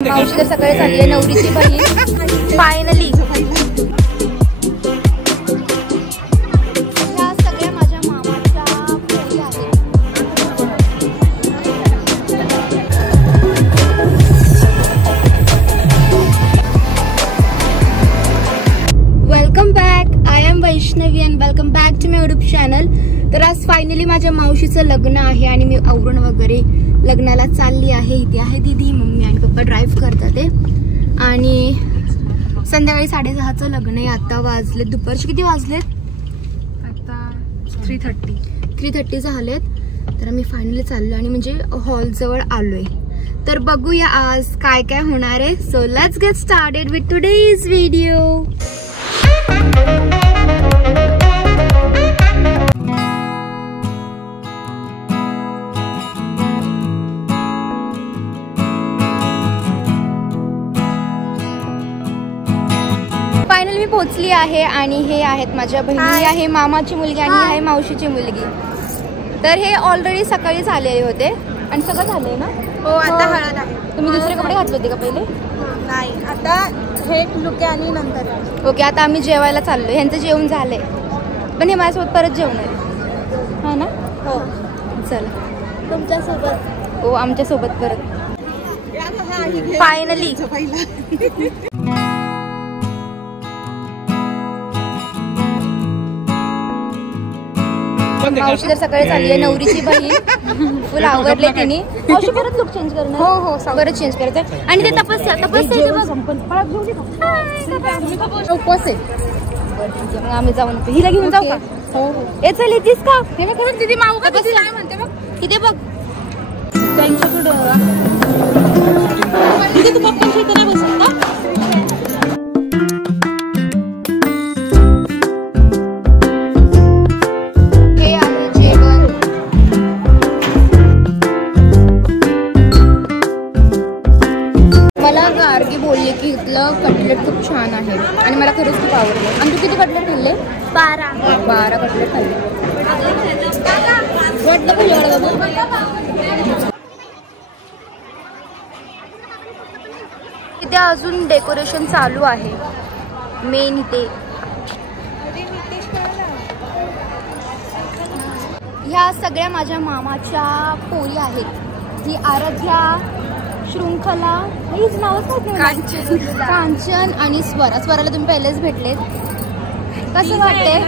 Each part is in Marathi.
मावशी तर सकाळी चालली आहे, नवरीची बहीण फायनली. ह्या सगळ्या माझ्या मामाच्या मुली आहेत. Welcome back. I am Vaishnavi and welcome back to my YouTube channel. तर आज फायनली माझ्या मावशीचं लग्न आहे आणि मी आवरून वगैरे लग्नाला चालली आहे. इथे आहे दीदी, मम्मी आणि पप्पा ड्राईव्ह करतात ते. आणि संध्याकाळी 6:30चं लग्न आहे. आता वाजलेत दुपारचे किती वाजलेत? आता 3:30 झालेत. तर आम्ही फायनली चाललो आणि म्हणजे हॉल जवळ आलोय. तर बघूया आज काय काय होणार आहे. So let's get started with today's video. Finally मी पोहोचली आहे आणि हे आहेत माझ्या बहिणी, आहे मामाची मुलगी आणि आहे मावशीची मुलगी. तर हे ऑलरेडी सकाळीच आलेले होते आणि सगळं झालंय ना. हो, आता हळद आहे. तुम्ही दुसरे कपडे घातले होते का पहिले? नाही, आता हे लुके आणि नंतर. ओके, आता आम्ही जेवायला चाललोय. ह्यांचं जेवण झालंय पण हे माझ्यासोबत परत जेवणार आहे, हा ना? हो, चला तुमच्यासोबत. हो, आमच्या सोबत परत फायनली. मावशी तर सकाळी चालली आहे, नवरीची बहीण फुल आवडले तिने. मावशी परत लुक चेंज करणार? हो हो, परत चेंज करायचं. आणि ते तपस्या उपवास आहे. मग आम्ही जाऊन हिला घेऊन जाऊ का? हो हो. ए चल, येतीस का? हे बघ खरंच दीदी, माऊ का किती काय म्हणते बघ. किती बघ त्यांच्याकडे तू पप्पांच्या इथे नाही बसत ना. गार्गी बोलले की इथलं कटलेट खूप छान आहे आणि मला खरंच खूप आवडलं. आणि तू किती कटलेट खाल्ले? 12 कटलेट खाल्ले. वाटलं का एवढं? इथे अजून डेकोरेशन चालू आहे मेन इथे. ह्या सगळ्या माझ्या मामाच्या पोरी आहेत. ही आराध्या, शृंखला, हीच नावच नाही, कांचन आणि स्वराला तुम्ही पहिलेच भेटलेत. कसं वाटतंय?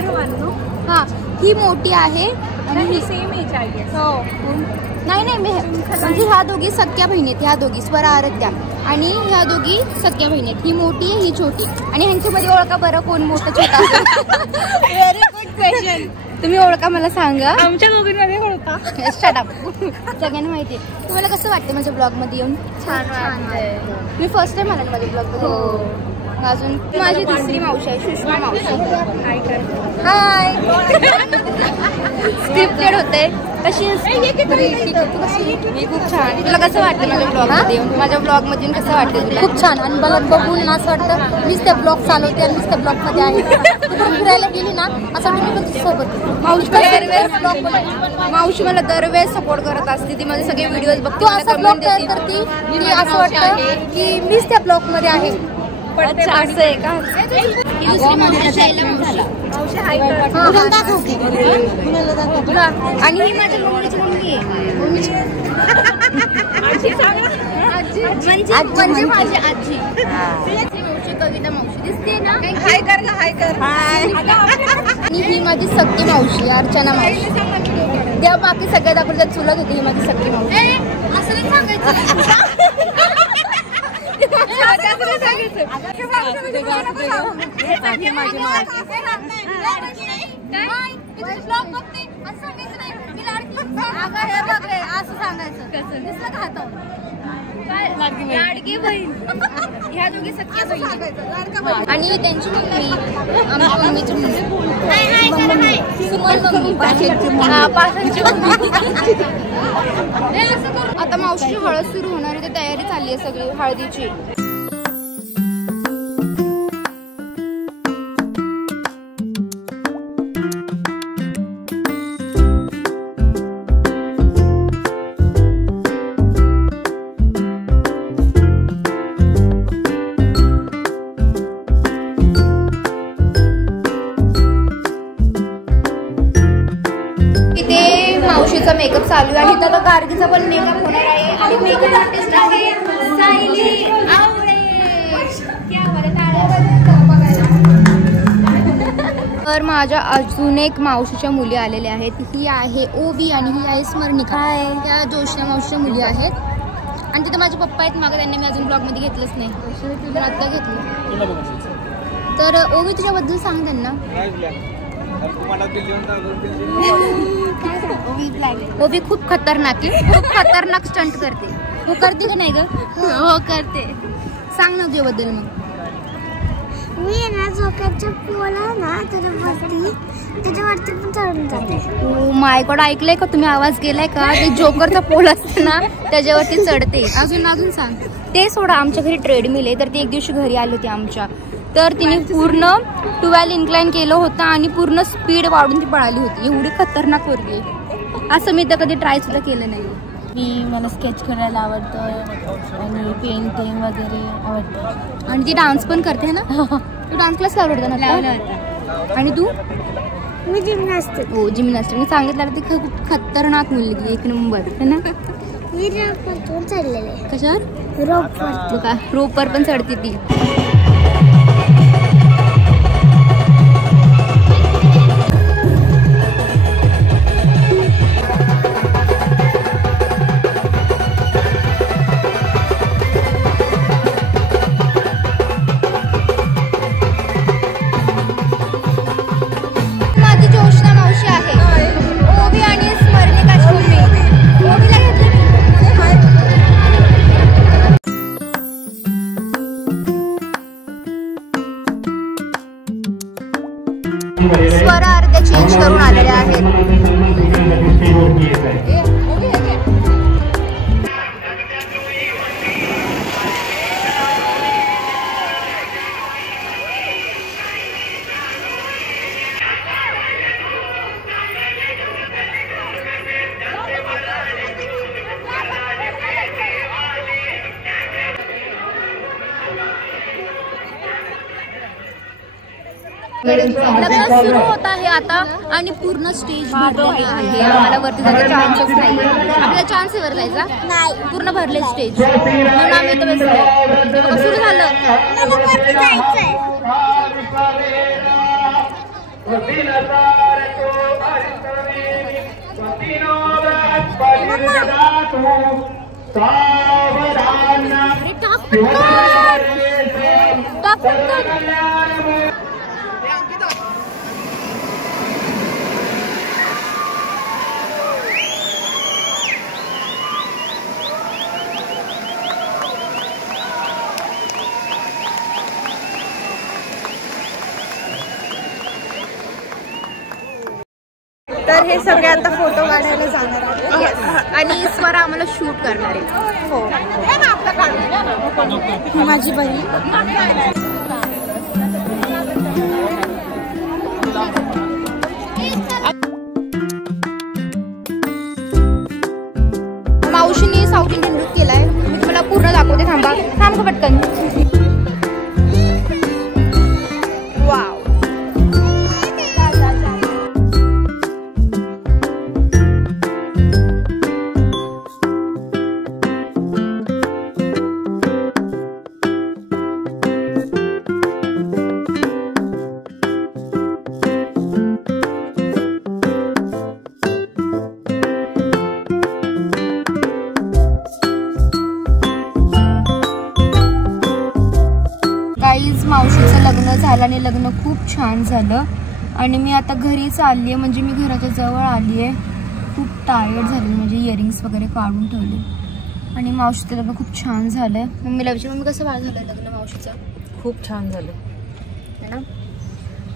हा, ही मोठी आहे आणि ही सेम एज आहे. हो, नाही म्हणजे ह्या दोघी सख्या बहिणी आहेत. ह्या दोघी स्वरा, आराध्या आणि ह्या दोघी सख्या बहिणी आहेत. ही मोठी आहे, ही छोटी. आणि ह्यांच्यामध्ये ओळखा बरं कोण मोठं छोटा? Very good question. तुम्ही ओळखा, मला सांगा. आमच्या दोघींमध्ये ओळखा. सगळ्यांना माहिती आहे. तुम्हाला कसं वाटतं माझ्या ब्लॉग मध्ये येऊन? छान वाटतंय. मी फर्स्ट टाइम आला ना माझ्या ब्लॉग मध्ये. हो. अजून माझी तिसरी मावशी आहे, सुषमा मावशी. हाय. स्क्रिप्टेड होते. कशी मी खूप छान. तुला कसं वाटतं माझ्या ब्लॉग मध्ये येऊन? माझ्या ब्लॉग मध्ये येऊन कसं वाटतं तुला? खूप छान. आणि मला बघून असं वाटतं मीच त्या ब्लॉग चालवते आणि मीच त्या ब्लॉग मध्ये आहे. फिरायला गेली ना असं वाटतं मी पण सोबत. मावशी मला दरवेळेस सपोर्ट करत असते. ती माझे सगळे व्हिडिओज बघते, असं ब्लॉग तयार करते की असं वाटतं की मीच त्या ब्लॉग मध्ये आहे. अच्छा, असं आहे का? आणि ही माझ्या मम्मीची मम्मी आहे. म्हणजे माझी आजी. मावशी कविता मावशी दिसते ना. हाय कर ना, हाय कर. आणि ही माझी सख्खी मावशी अर्चना मावशी. तेव्हा बाकी सगळ्या दाखवतात चुलत होती. ही माझी सख्खी मावशी. असं नाही सांगायचं. लाडकी बहीण. ह्या दोघी सख्या बहीण आणि त्यांची मम्मी मम्मीची मम्मी सुमन मम्मी, पासांची मम्मी. आता मावशीची हळद सुरू होणार आहे. तयारी चालली आहे सगळी हळदीची. मेकअप चालू आहे. तर गार्गीचा पण मेकअप होणार आहे आणि मेकअप आर्टिस्ट आहे सायली आवरेश. तर माझ्या अजून एक मावशीच्या मुली आलेल्या आहेत. ही आहे ओवी आणि ही आहे स्मरणिका. त्या जोशना मावशीच्या मुली आहेत. आणि तिथे माझे पप्पा आहेत मागे, त्यांनी मी अजून ब्लॉगमध्ये घेतलंच नाही, आता घेतलं. तर ओवी तुझ्याबद्दल सांग त्यांना. ओवी खूप खतरनाक आहे, खूप खतरनाक स्टंट करते. हो करते का नाही ग? हो करते. सांग ना तुझ्याबद्दल. मग मी ना झोक्याच्या पोला ना त्याच्यावरती पण चढून जाते. ओ माय गॉड, ऐकलंय का तुम्ही? आवाज गेलाय का? ते जोकरचा पोल असते ना त्याच्यावरती चढते. अजून सांग. ते सोडा, आमच्या घरी ट्रेडमिल आहे. तर ती एक दिवशी घरी आली होती आमच्या. तर तिने पूर्ण 12 इन्क्लाइन केलं होतं आणि पूर्ण स्पीड वाढून ती पळाली होती. एवढी खतरनाक पोरगी आहे. असं मी तर कधी ट्राय सुद्धा केलं नाही. मला स्केच करायला आवडतं आणि पेंटिंग वगैरे आवडतं. आणि ती डान्स पण करते ना? तू डान्स क्लास लावला होता? आणि तू? मी जिमनास्टिक. हो जिमनास्टिक. मी सांगितलं ती खूप खतरनाक मुलगी, एक नंबर है ना. मी रोपवर चढलेले. कशावर? रोपवर. रोपवर पण चढते ती. स्वरा अर्ध्या चेंज करून आलेल्या आहेत. लग्न सुरू होत आहे आता आणि पूर्ण स्टेज भरलेली आहे. आम्हाला वरती जायचा चान्सच नाही. आपल्याला चान्स आहे वर जायचा नाही, पूर्ण भरले स्टेज. म्हणून आम्ही इथं बसलो. सुरू झालं. तर हे सगळे आता फोटो काढायला जाणार आहेत आणि स्वरा आम्हाला शूट करणार आहे. हो ही माझी बहीण. मावशीने साऊथ इंडियन लुक केलाय. मी तुम्हाला पूर्ण दाखवते. थांब पटकन. वाव. मावशीचं लग्न झालं आणि लग्न खूप छान झालं आणि मी आता घरी चालली आहे. म्हणजे मी घराच्या जवळ आली आहे. खूप टायर्ड झाली, म्हणजे इयरिंग्स वगैरे काढून ठेवले. आणि मावशीचं लग्न खूप छान झालं आहे. मम्मीला विचार, मम्मी कसं झालं लग्न मावशीचं? खूप छान झालं है ना.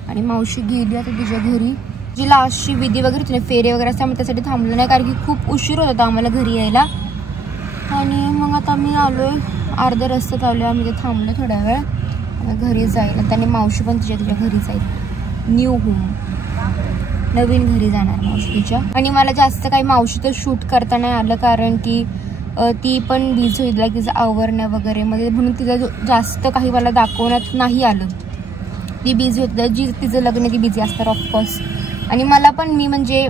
आणि मावशी गेली आता तिच्या घरी. जी लास्टची विधी वगैरे होती, फेरे वगैरे असते, आम्ही त्यासाठी थांबलो नाही कारण की खूप उशीर होत होता आम्हाला घरी यायला. आणि मग आता मी आलोय, अर्ध्या रस्त्यात आलोय. आम्ही ते थांबलो थोड्या वेळ. घरी जाईल त्याने मावशी पण तिच्या घरी जाईल. न्यू होम, नवीन घरी जाणार मावशी तिच्या. आणि मला जास्त काही मावशीचं शूट करता नाही आलं कारण की ती पण बिझी होईल, लाईक तिचं आवरण्या वगैरे मध्ये, म्हणून तिचं जास्त काही मला दाखवण्यात नाही आलं. ती बिझी होती, जी तिचं लग्न ती बिझी असतात ऑफकोर्स. आणि मला पण मी म्हणजे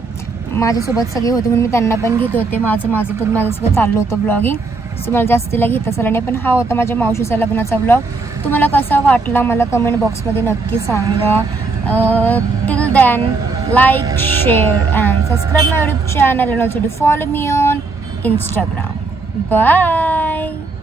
माझ्यासोबत सगळे होते म्हणून मी त्यांना पण घेत होते. माझं सगळं चाललं होतं ब्लॉगिंग. सो मला जास्तीला घेता आलं नाही. पण हा होता माझ्या मावशीचा लग्नाचा ब्लॉग. तुम्हाला कसा वाटला मला कमेंट बॉक्समध्ये नक्की सांगा. Till then like, share and subscribe my YouTube channel and also to follow me on Instagram. Bye.